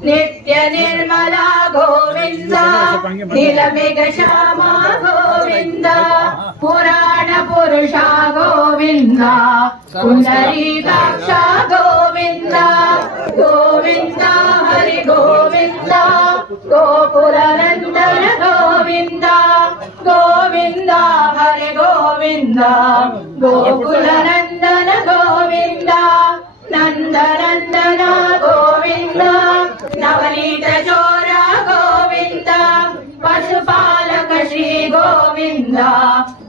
నిత్య నిర్మల గోవింద నిలమిగ శ్యామ గోవింద పురాణ పురుష గోవింద పునరీకాక్ష గోవింద గోవింద హరి గోవింద గోకుల నందన గోవింద గోవింద హరి గోవింద గోకుల నందన గోవింద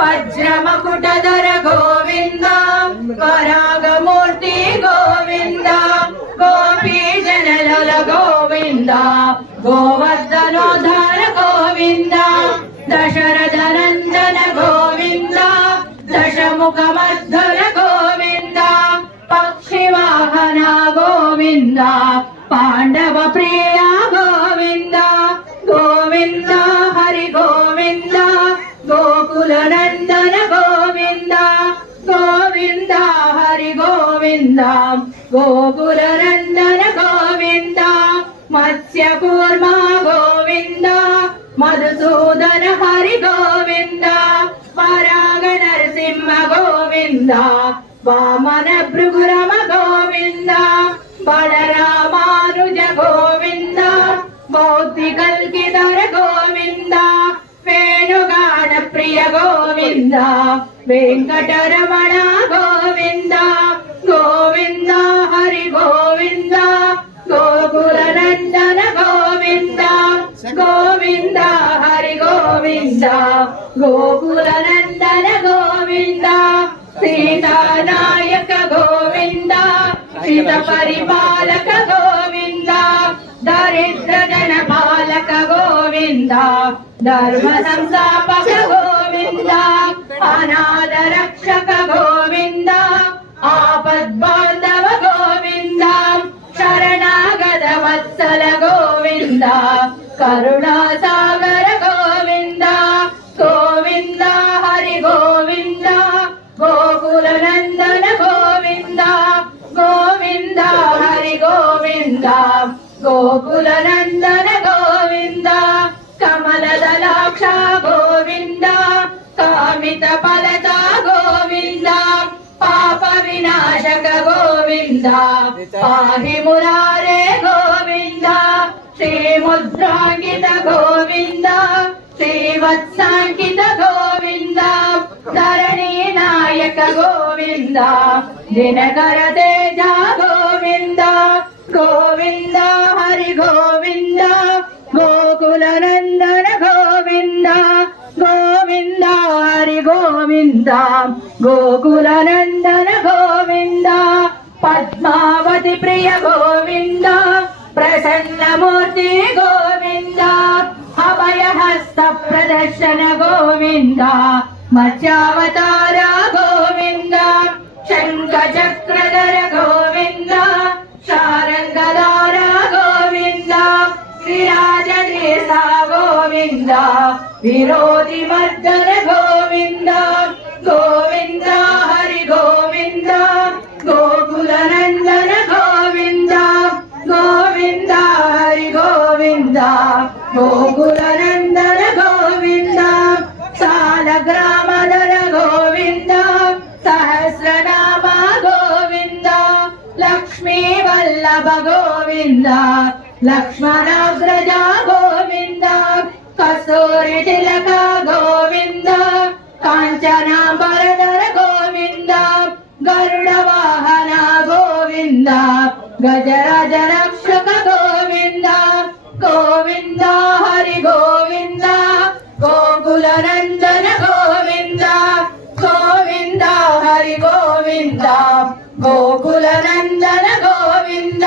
వజ్రమకుటధర గోవింద పరాగమూర్తి గోవింద గోపీ జనల గోవింద గోవర్ధనోధార గోవింద దశరథ నందన గోవింద దశముఖమర్ధన గోవింద పక్షి వాహన గోవింద పాండవ ప్రియ గోవింద గోవింద గోవింద గోపుర నందన గోవింద మత్స్య కూర్మ గోవింద మధుసూదన హరి గోవింద పరాగ నరసింహ గోవింద వామన భృగురమ గోవింద బలరామానుజ గోవింద బౌద్ధి కల్కిధర గోవింద వేణుగాన ప్రియ గోవింద వెంకటరమణ గోవింద గోకుల నందన గోవింద సీతానాయక గోవింద సీత పరిపాలక గోవింద దరిద్ర జన పాలక గోవింద ధర్మ సంస్థాపక గోవింద అనాథ రక్షక గోవిందా గోవింద గోకుల నందన గోవింద కమల దళాక్ష గోవింద కామిత ఫలత గోవింద పాప వినాశక గోవింద పాహి మురారే గోవింద శ్రీ ముద్రాంకిత గోవింద శ్రీవత్సాంకిత గోవింద హరి గోవింద గోకుల నందన గోవింద గోవింద హరి గోవింద గోకుల నందన గోవింద పద్మావతి ప్రియ గోవింద ప్రసన్నమూర్తి గోవింద అభయహస్త ప్రదర్శన గోవింద మధ్యావతార గోవింద శంఖ చక్రధర గోవింద. గోవింద విరోధి మర్దన గోవింద గోవింద హరి గోవింద గోకుల నందన గోవింద గోవింద హరి గోవింద గోకుల నందన గోవింద సాల గ్రామధర గోవింద సహస్రనామ గోవింద లక్ష్మీ వల్లభ గోవింద లక్ష్మణాగ్రజ గోవింద కస్తూరి తిలక గోవింద కాంచనాంబరధర గోవింద గరుడ వాహన గోవింద గజరాజ రక్షక గోవింద గోవింద హరి గోవింద గోకుల నందన గోవింద గోవింద హరి గోవింద గోకుల నందన గోవింద.